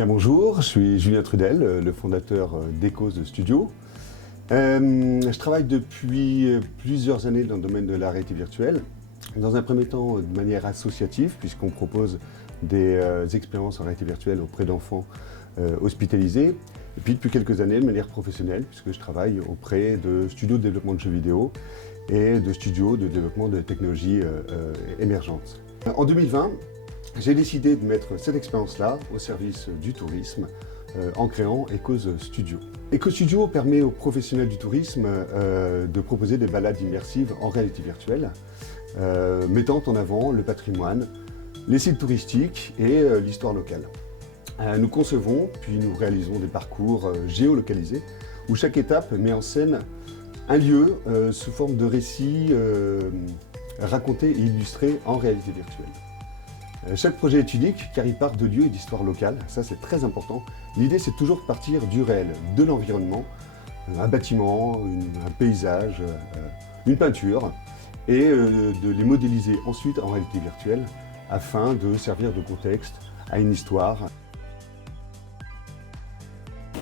Bien bonjour, je suis Julien Trudel, le fondateur d'Ecose Studio. Je travaille depuis plusieurs années dans le domaine de la réalité virtuelle. Dans un premier temps de manière associative, puisqu'on propose des expériences en réalité virtuelle auprès d'enfants hospitalisés. Et puis depuis quelques années de manière professionnelle, puisque je travaille auprès de studios de développement de jeux vidéo et de studios de développement de technologies émergentes. En 2020, j'ai décidé de mettre cette expérience-là au service du tourisme en créant Ecose Studio. Ecose Studio permet aux professionnels du tourisme de proposer des balades immersives en réalité virtuelle, mettant en avant le patrimoine, les sites touristiques et l'histoire locale. Nous concevons puis nous réalisons des parcours géolocalisés où chaque étape met en scène un lieu sous forme de récit raconté et illustré en réalité virtuelle. Chaque projet est unique car il part de lieux et d'histoires locales, ça c'est très important. L'idée c'est toujours de partir du réel, de l'environnement, un bâtiment, un paysage, une peinture, et de les modéliser ensuite en réalité virtuelle afin de servir de contexte à une histoire.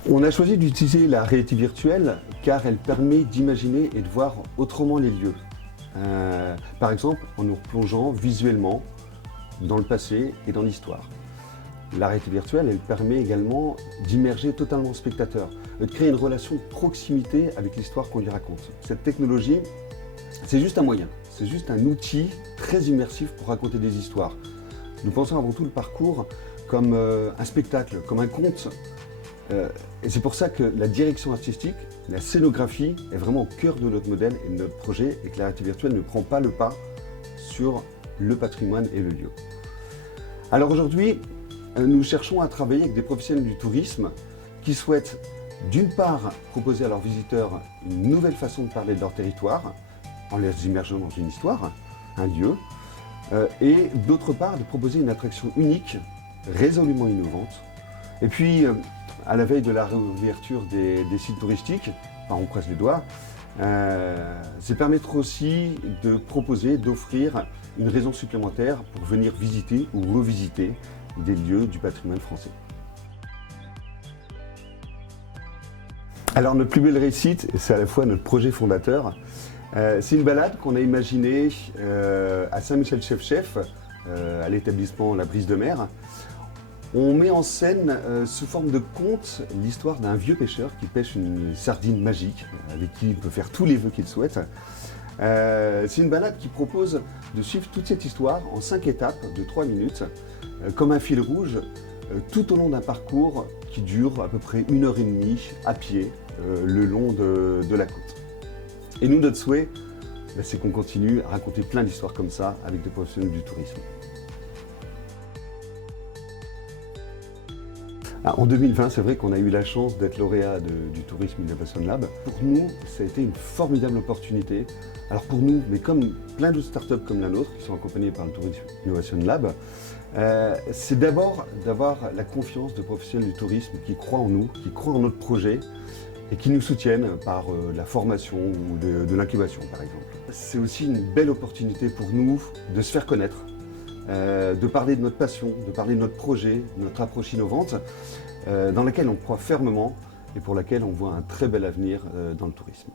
On a choisi d'utiliser la réalité virtuelle car elle permet d'imaginer et de voir autrement les lieux. Par exemple en nous replongeant visuellement dans le passé et dans l'histoire. La réalité virtuelle, elle permet également d'immerger totalement le spectateur, de créer une relation de proximité avec l'histoire qu'on lui raconte. Cette technologie, c'est juste un moyen, c'est juste un outil très immersif pour raconter des histoires. Nous pensons avant tout le parcours comme un spectacle, comme un conte. Et c'est pour ça que la direction artistique, la scénographie est vraiment au cœur de notre modèle et de notre projet et que la réalité virtuelle ne prend pas le pas sur le patrimoine et le lieu. Alors aujourd'hui, nous cherchons à travailler avec des professionnels du tourisme qui souhaitent d'une part proposer à leurs visiteurs une nouvelle façon de parler de leur territoire en les immergeant dans une histoire, un lieu, et d'autre part de proposer une attraction unique, résolument innovante. Et puis, à la veille de la réouverture des sites touristiques, on croise les doigts, c'est permettre aussi de proposer, d'offrir une raison supplémentaire pour venir visiter ou revisiter des lieux du patrimoine français. Alors notre plus belle réussite, c'est à la fois notre projet fondateur, c'est une balade qu'on a imaginée à Saint-Michel-Chef-Chef, à l'établissement La Brise de Mer. On met en scène sous forme de conte l'histoire d'un vieux pêcheur qui pêche une sardine magique avec qui il peut faire tous les vœux qu'il souhaite. C'est une balade qui propose de suivre toute cette histoire en 5 étapes de 3 minutes, comme un fil rouge, tout au long d'un parcours qui dure à peu près 1h30 à pied le long de la côte. Et nous, notre souhait, c'est qu'on continue à raconter plein d'histoires comme ça avec des professionnels du tourisme. En 2020, c'est vrai qu'on a eu la chance d'être lauréat du Tourism Innovation Lab. Pour nous, ça a été une formidable opportunité. Alors pour nous, mais comme plein d'autres startups comme la nôtre, qui sont accompagnées par le Tourism Innovation Lab, c'est d'abord d'avoir la confiance de professionnels du tourisme qui croient en nous, qui croient en notre projet et qui nous soutiennent par la formation ou de l'incubation, par exemple. C'est aussi une belle opportunité pour nous de se faire connaître, de parler de notre passion, de parler de notre projet, de notre approche innovante, dans laquelle on croit fermement et pour laquelle on voit un très bel avenir dans le tourisme.